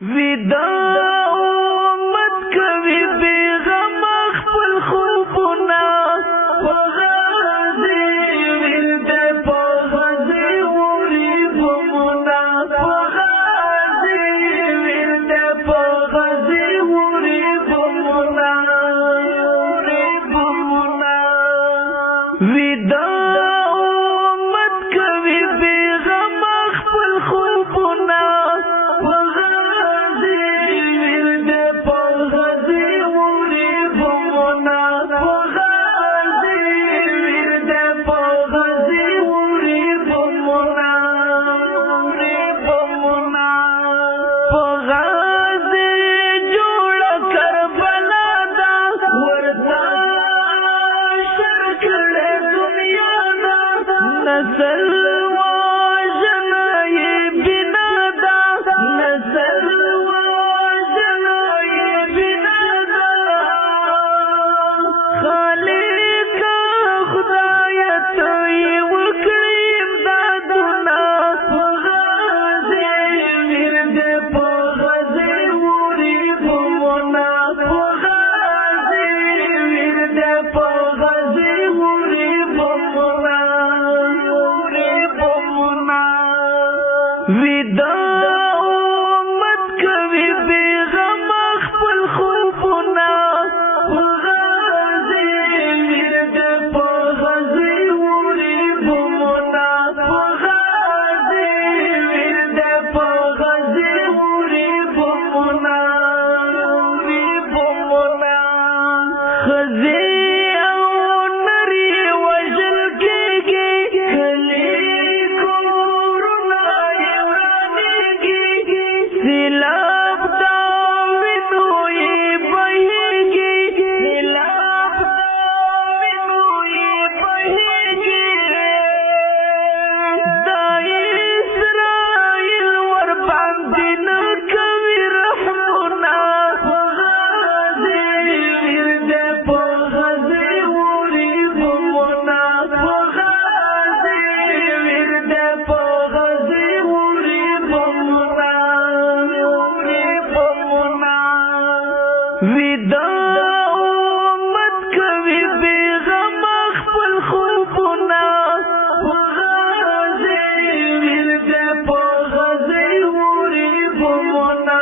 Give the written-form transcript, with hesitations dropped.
ویدا امت کوي بیغم خپل خوبونه پغازي ولد پغازي وری بمونه پغازي ولد پغازي وری بمونه ویدا امت کوي بیغم خپل خوبونه ویدا امت کوي بیغم خپل خوبونه پغازي ولد پغازي وری بمونه پغازي ولد پغازي وری بمونه خزي ویدا امت کوي بیغم خپل خوبونه پغازي ولد پغازي وری بمونه